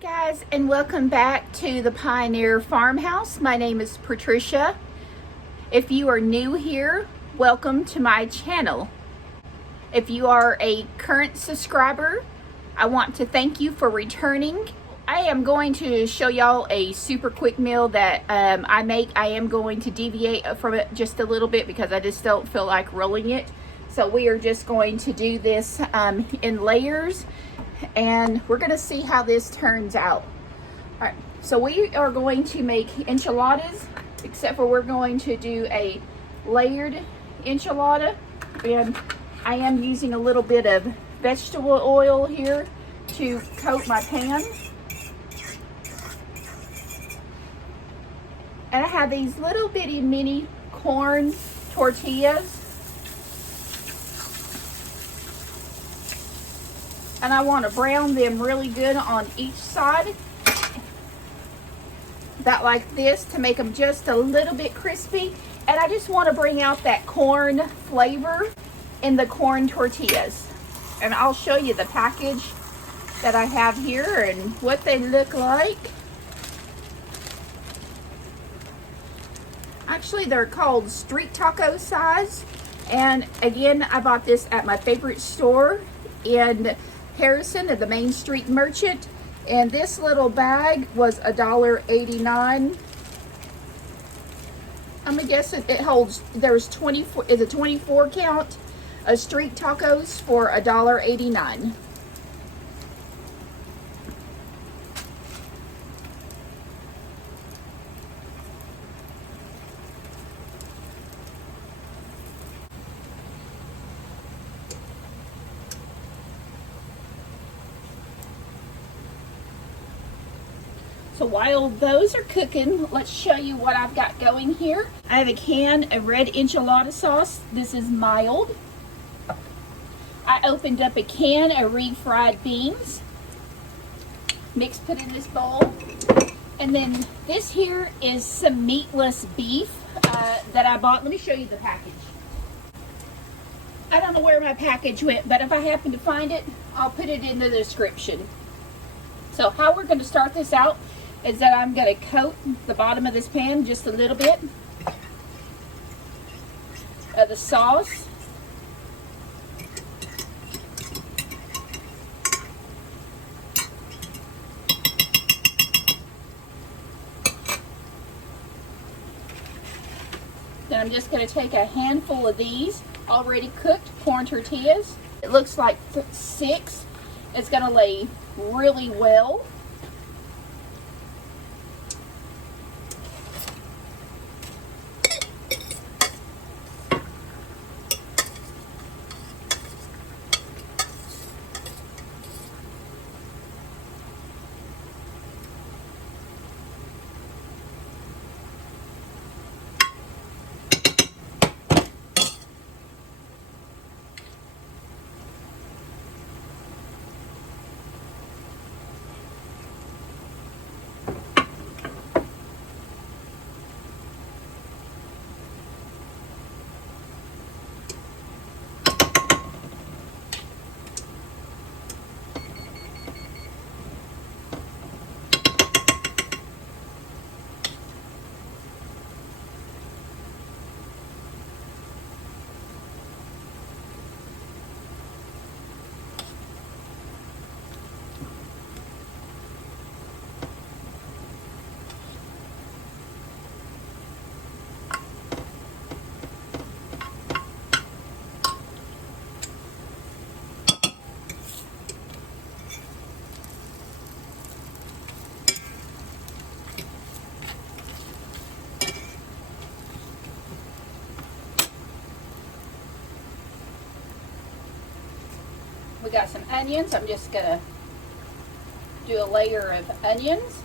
Guys, and welcome back to the Pioneer Farmhouse. My name is Patricia. If you are new here, welcome to my channel. If you are a current subscriber, I want to thank you for returning. I am going to show y'all a super quick meal that I make. I am going to deviate from it just a little bit because I just don't feel like rolling it. So we are just going to do this in layers, and we're going to see how this turns out. All right, so we are going to make enchiladas, except for we're going to do a layered enchilada, and I am using a little bit of vegetable oil here to coat my pan. And I have these little bitty mini corn tortillas. And I want to brown them really good on each side. About like this, to make them just a little bit crispy. And I just want to bring out that corn flavor in the corn tortillas. And I'll show you the package that I have here and what they look like. Actually, they're called street taco size. And again, I bought this at my favorite store in Harrison at the Main Street Merchant, and this little bag was $1.89. I'm gonna guess it holds, there's 24, is a 24 count of street tacos for $1.89. So while those are cooking, let's show you what I've got going here. I have a can of red enchilada sauce. This is mild. I opened up a can of refried beans. Put in this bowl. And then this here is some meatless beef that I bought. Let me show you the package. I don't know where my package went, but if I happen to find it, I'll put it in the description. So how we're going to start this out is that I'm going to coat the bottom of this pan just a little bit of the sauce. Then I'm just going to take a handful of these already cooked corn tortillas. It looks like 6. It's going to lay really well. We got some onions. I'm just going to do a layer of onions.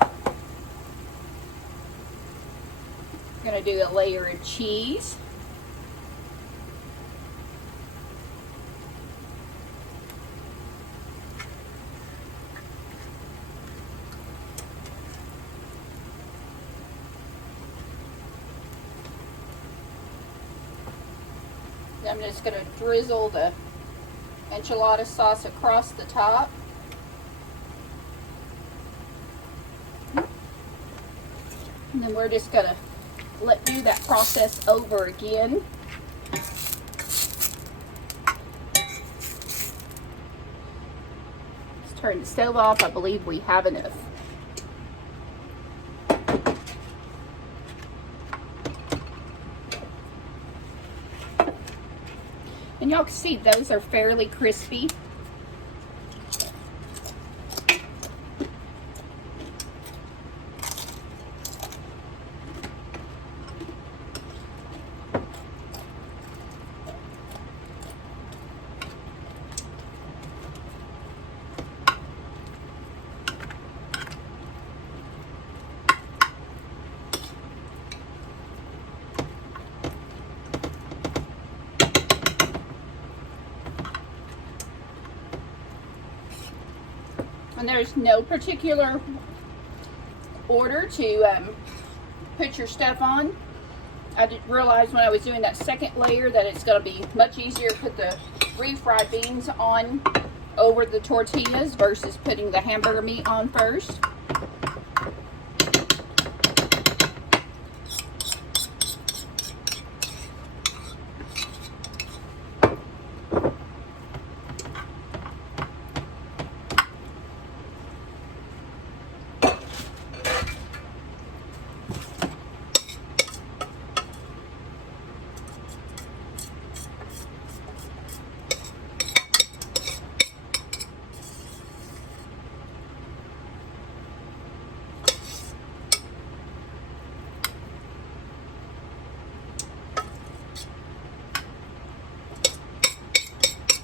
I'm going to do a layer of cheese. I'm just going to drizzle the enchilada sauce across the top. And then we're just going to do that process over again. Let's turn the stove off. I believe we have enough. And y'all can see those are fairly crispy. And there's no particular order to put your stuff on. I did realize when I was doing that second layer that it's going to be much easier to put the refried beans on over the tortillas versus putting the hamburger meat on first.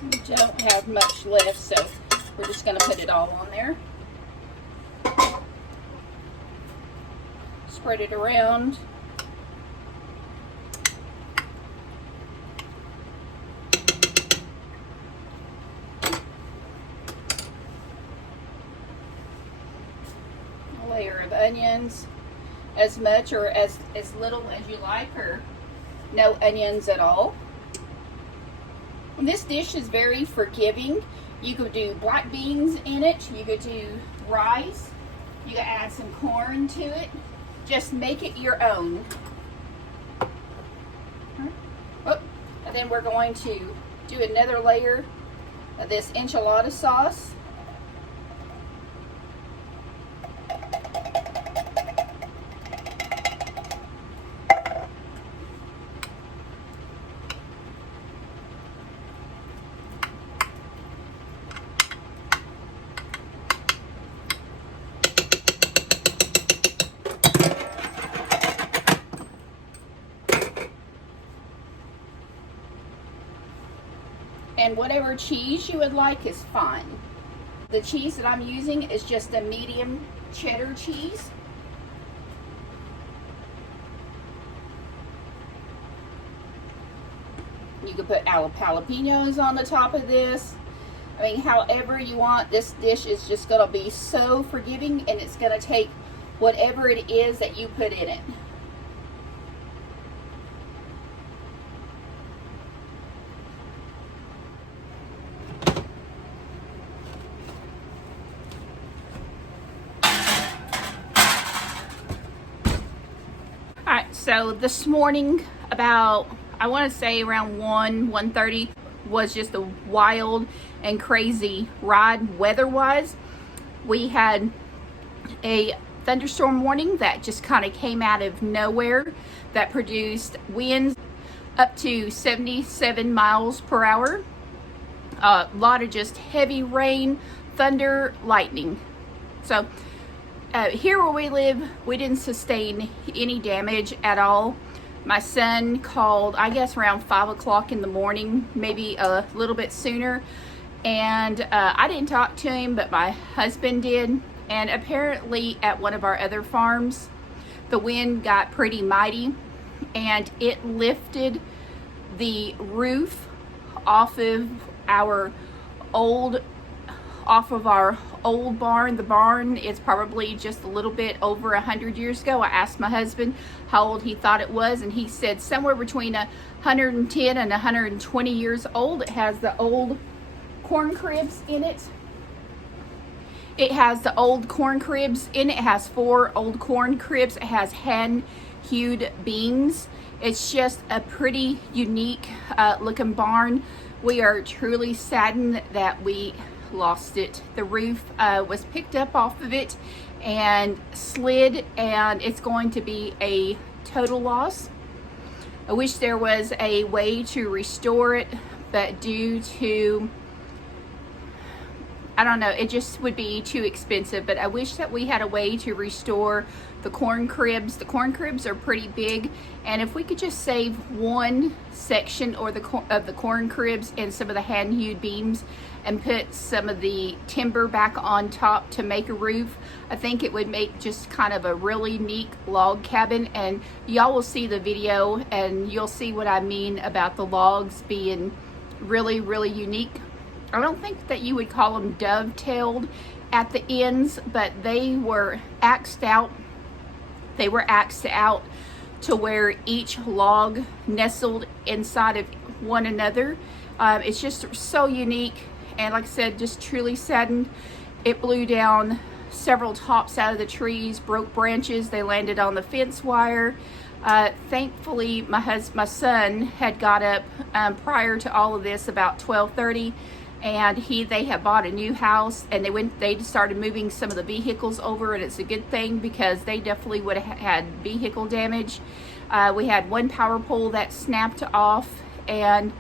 We don't have much left, so we're just going to put it all on there. Spread it around. A layer of onions, as much or as little as you like, or no onions at all. And this dish is very forgiving. You could do black beans in it. You could do rice. You could add some corn to it. Just make it your own. Oh, and then we're going to do another layer of this enchilada sauce. And whatever cheese you would like is fine. The cheese that I'm using is just a medium cheddar cheese. You could put jalapenos on the top of this. I mean, however you want. This dish is just going to be so forgiving, and it's going to take whatever it is that you put in it. Alright, so this morning about, I want to say around 1:30 was just a wild and crazy ride weather-wise. We had a thunderstorm warning that just kind of came out of nowhere that produced winds up to 77 miles per hour. A lot of just heavy rain, thunder, lightning. So here where we live, we didn't sustain any damage at all. My son called, I guess around 5 o'clock in the morning, maybe a little bit sooner, and I didn't talk to him, but my husband did. And apparently at one of our other farms, the wind got pretty mighty, and it lifted the roof off of our old old barn. The barn is probably just a little bit over 100 years ago. I asked my husband how old he thought it was, and he said somewhere between 110 and 120 years old. It has the old corn cribs in it. It has the old corn cribs in it. It has 4 old corn cribs. It has hand-hewed beams. It's just a pretty unique looking barn. We are truly saddened that we lost it. The roof was picked up off of it and slid, and it's going to be a total loss. I wish there was a way to restore it, but due to, I don't know, it just would be too expensive. But I wish that we had a way to restore the corn cribs. The corn cribs are pretty big, and if we could just save one section of the corn cribs and some of the hand-hewed beams and put some of the timber back on top to make a roof, I think it would make just kind of a really neat log cabin. And y'all will see the video and you'll see what I mean about the logs being really, really unique. I don't think that you would call them dovetailed at the ends, but they were axed out. They were axed out to where each log nestled inside of one another. It's just so unique, and like I said, just truly saddened. It blew down several tops out of the trees, broke branches. They landed on the fence wire. Thankfully, my son had got up prior to all of this about 12:30. And they have bought a new house, and they started moving some of the vehicles over, and it's a good thing because they definitely would have had vehicle damage. We had one power pole that snapped off, and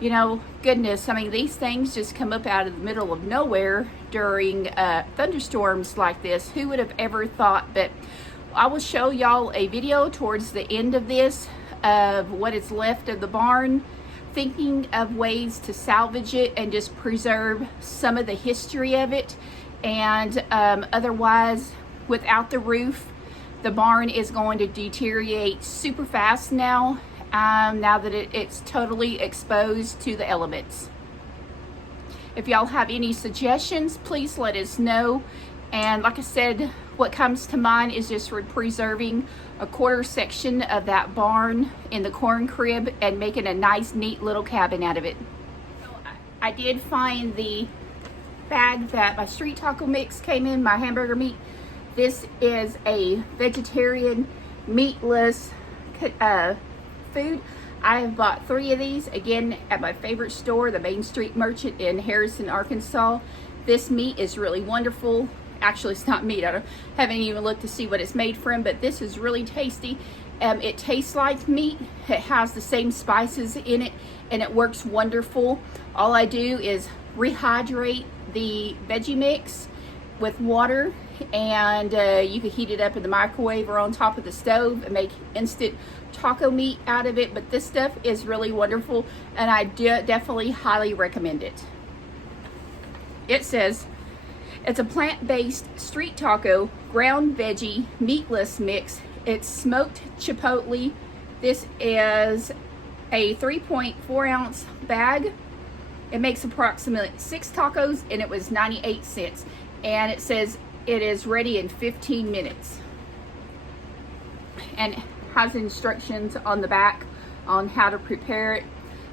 you know, goodness, I mean, these things just come up out of the middle of nowhere during thunderstorms like this. Who would have ever thought? But I will show y'all a video towards the end of this of what is left of the barn, thinking of ways to salvage it and just preserve some of the history of it. And otherwise, without the roof, the barn is going to deteriorate super fast now that it's totally exposed to the elements. If y'all have any suggestions, please let us know. And like I said, what comes to mind is just preserving a quarter section of that barn in the corn crib and making a nice, neat little cabin out of it. So I did find the bag that my street taco mix came in, my hamburger meat. This is a vegetarian, meatless food. I have bought 3 of these, again, at my favorite store, the Main Street Merchant in Harrison, Arkansas. This meat is really wonderful. Actually, it's not meat. I haven't even looked to see what it's made from, but this is really tasty. It tastes like meat. It has the same spices in it, and it works wonderful. All I do is rehydrate the veggie mix with water, and you can heat it up in the microwave or on top of the stove and make instant taco meat out of it. But this stuff is really wonderful, and I definitely highly recommend it. It says, it's a plant-based street taco, ground veggie, meatless mix. It's smoked chipotle. This is a 3.4 ounce bag. It makes approximately 6 tacos, and it was 98 cents. And it says it is ready in 15 minutes. And has instructions on the back on how to prepare it.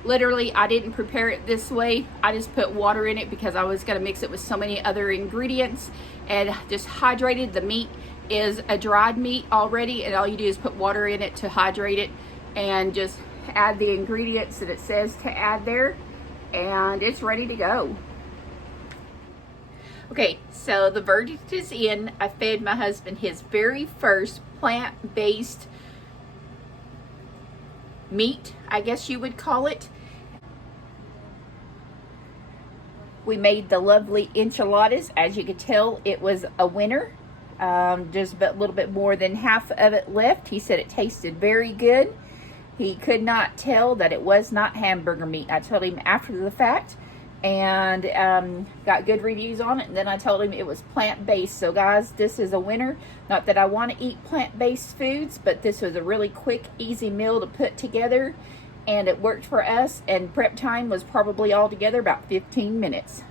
Literally, I didn't prepare it this way. I just put water in it because I was going to mix it with so many other ingredients, and just hydrated. The meat is a dried meat already, and all you do is put water in it to hydrate it and just add the ingredients that it says to add there, and it's ready to go. Okay, so the verdict is in. I fed my husband his very first plant-based meat, I guess you would call it. We made the lovely enchiladas. As you could tell, it was a winner. Just a little bit more than half of it left. He said it tasted very good. He could not tell that it was not hamburger meat. I told him after the fact, and got good reviews on it. And then I told him it was plant-based. So guys, this is a winner. Not that I want to eat plant-based foods, but this was a really quick, easy meal to put together, and it worked for us. And prep time was probably altogether about 15 minutes.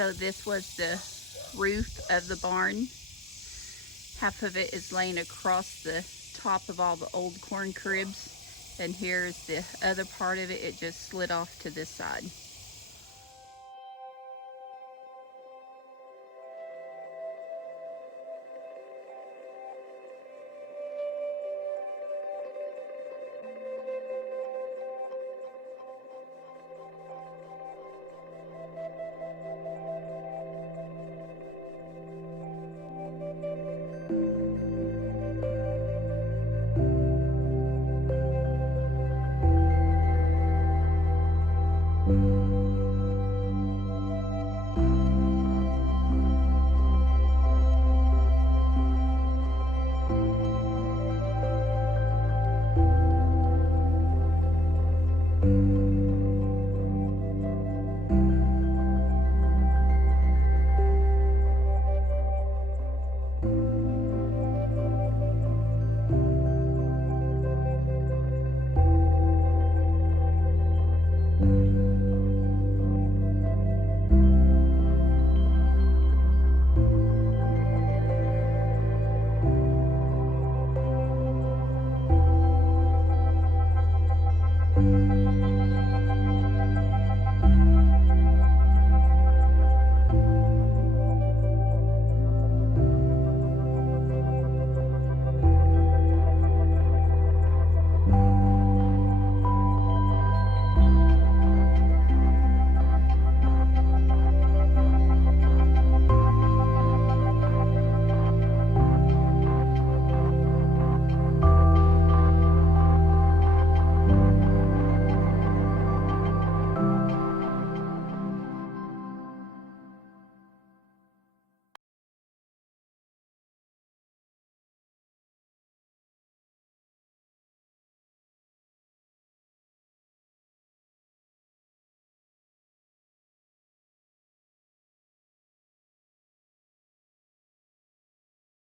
So this was the roof of the barn. Half of it is laying across the top of all the old corn cribs. And here's the other part of it. It just slid off to this side.